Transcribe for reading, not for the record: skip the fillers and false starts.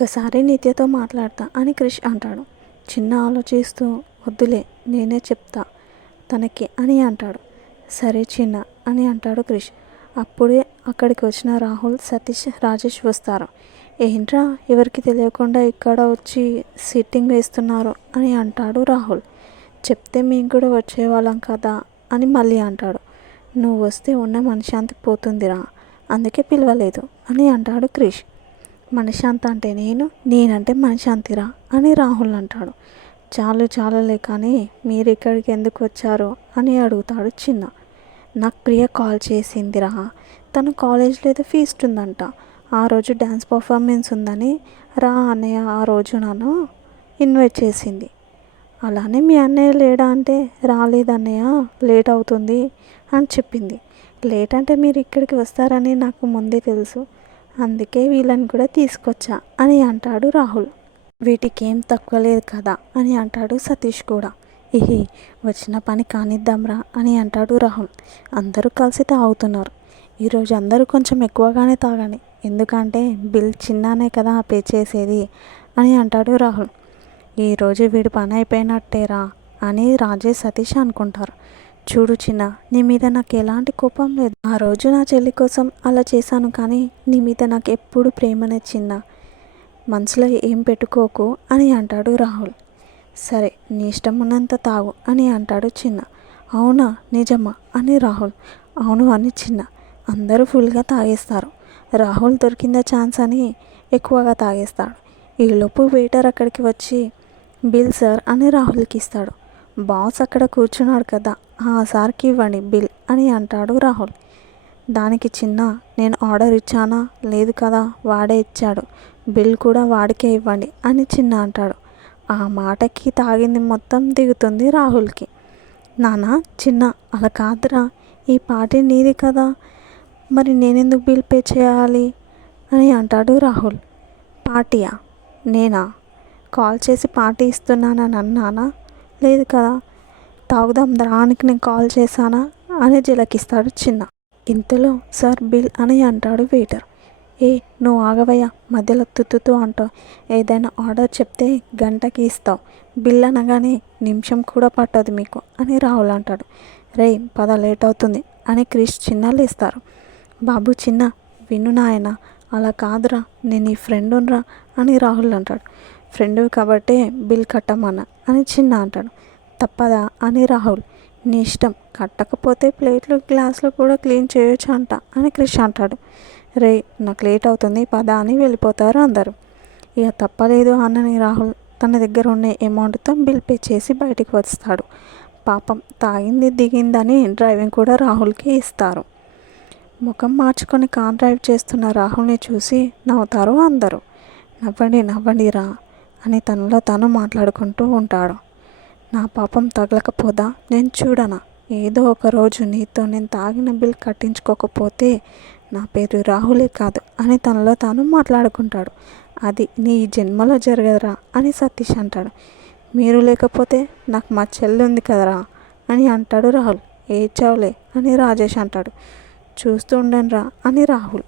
ఒకసారి నిత్యతో మాట్లాడతా అని క్రిష్ అంటాడు. చిన్న ఆలోచిస్తూ వద్దులే నేనే చెప్తా తనకి అని అంటాడు. సరే చిన్న అని అంటాడు క్రిష్. అప్పుడే అక్కడికి వచ్చిన రాహుల్, సతీష్, రాజేష్ వస్తారు. ఏంట్రా ఎవరికి తెలియకుండా ఇక్కడ వచ్చి సిట్టింగ్ వేస్తున్నారు అని అంటాడు రాహుల్. చెప్తే మేము కూడా వచ్చేవాళ్ళం కదా అని మళ్ళీ అంటాడు. నువ్వు వస్తే ఉన్న మనశ్శాంతి పోతుందిరా, అందుకే పిలవలేదు అని అంటాడు క్రిష్. మనశ్శాంతి అంటే నేనంటే మనశ్శాంతిరా అని రాహుల్ అంటాడు. చాలు చాలులే కానీ మీరు ఇక్కడికి ఎందుకు వచ్చారు అని అడుగుతాడు చిన్న. నాకు ప్రియ కాల్ చేసిందిరా, తను కాలేజ్లో ఏదో ఫీస్ట్ ఉందంట, ఆ రోజు డ్యాన్స్ పర్ఫార్మెన్స్ ఉందని రా అన్నయ్య ఆ రోజు నన్ను ఇన్వైట్ చేసింది. అలానే మీ అన్నయ్య లేడా అంటే రాలేదన్నయ్య లేట్ అవుతుంది అని చెప్పింది. లేట్ అంటే మీరు ఇక్కడికి వస్తారని నాకు ముందే తెలుసు, అందుకే వీళ్ళని కూడా తీసుకొచ్చా అని అంటాడు రాహుల్. వీటికి ఏం తక్కువ లేదు కదా అని అంటాడు సతీష్ కూడా. ఇహి వచ్చిన పని కానిద్దాంరా అని అంటాడు రాహుల్. అందరూ కలిసి తాగుతున్నారు. ఈరోజు అందరూ కొంచెం ఎక్కువగానే తాగండి, ఎందుకంటే బిల్ చిన్నానే కదా పే చేసేది అని అంటాడు రాహుల్. ఈరోజు వీడి పని అయిపోయినట్టేరా అని రాజేష్, సతీష్ అనుకుంటారు. చూడు చిన్న, నీ మీద నాకు ఎలాంటి కోపం లేదు. ఆ రోజు నా చెల్లి కోసం అలా చేశాను, కానీ నీ మీద నాకు ఎప్పుడు ప్రేమనే చిన్న, మనసులో ఏం పెట్టుకోకు అని అంటాడు రాహుల్. సరే నీ ఇష్టం ఉన్నంత తాగు అని అంటాడు చిన్న. అవునా నిజమా అని రాహుల్. అవును అని చిన్న. అందరూ ఫుల్గా తాగేస్తారు. రాహుల్ దొరికింద ఛాన్స్ అని ఎక్కువగా తాగేస్తాడు. ఈలోపు వెయిటర్ అక్కడికి వచ్చి బిల్ సార్ అని రాహుల్కి ఇస్తాడు. బాస్ అక్కడ కూర్చున్నాడు కదా, ఆ సార్కి ఇవ్వండి బిల్ అని అంటాడు రాహుల్. దానికి చిన్న, నేను ఆర్డర్ ఇచ్చానా లేదు కదా, వాడే ఇచ్చాడు, బిల్ కూడా వాడికే ఇవ్వండి అని చిన్న అంటాడు. ఆ మాటకి తాగింది మొత్తం దిగుతుంది రాహుల్కి. నానా చిన్న అలా కాదురా, ఈ పార్టీ నీది కదా, మరి నేనెందుకు బిల్ పే చేయాలి అని అంటాడు రాహుల్. పార్టీయా? నేనా కాల్ చేసి పార్టీ ఇస్తున్నానని అన్నానా? లేదు కదా, తాగుదాం రానికి నేను కాల్ చేశానా అని జిలకిస్తాడు చిన్న. ఇంతలో సార్ బిల్ అని అంటాడు వెయిటర్. ఏ నువ్వు ఆగవయ్యా, మధ్యలో తుత్తుతూ అంటావు, ఏదైనా ఆర్డర్ చెప్తే గంటకి ఇస్తావు, బిల్ అనగానే నిమిషం కూడా పట్టదు మీకు అని రాహుల్ అంటాడు. రేయ్ పద లేట్ అవుతుంది అని క్రిష్, చిన్న లేస్తారు. బాబు చిన్న విను నాయన, అలా కాదురా, నేను నీ ఫ్రెండునరా అని రాహుల్ అంటాడు. ఫ్రెండ్ కాబట్టే బిల్ కట్టమన్నా అని చిన్న అంటాడు. తప్పదా అని రాహుల్. నీ ఇష్టం, కట్టకపోతే ప్లేట్లు గ్లాసులు కూడా క్లీన్ చేయొచ్చు అంట అని క్రిష్ అంటాడు. రే నాకు లేట్ అవుతుంది పద అని వెళ్ళిపోతారు అందరూ. ఇక తప్పలేదు అన్నని రాహుల్ తన దగ్గర ఉన్న అమౌంట్తో బిల్ పే చేసి బయటికి వస్తాడు. పాపం తాగింది దిగిందని డ్రైవింగ్ కూడా రాహుల్కి ఇస్తారు. ముఖం మార్చుకొని కార్ డ్రైవ్ చేస్తున్న రాహుల్ని చూసి నవ్వుతారు అందరూ. నవ్వండి నవ్వండి రా అని తనలో తాను మాట్లాడుకుంటూ ఉంటాడు. నా పాపం తగలకపోదా నేను చూడనా, ఏదో ఒక రోజు నీతో నేను తాగిన బిల్ కట్టించుకోకపోతే నా పేరు రాహులే కాదు అని తనలో తాను మాట్లాడుకుంటాడు. అది నీ జన్మలో జరగదురా అని సతీష్ అంటాడు. మీరు లేకపోతే నాకు మా చెల్లి ఉంది కదరా అని అంటాడు రాహుల్. ఏడ్చావులే అని రాజేష్ అంటాడు. చూస్తూ ఉండండి రా అని రాహుల్.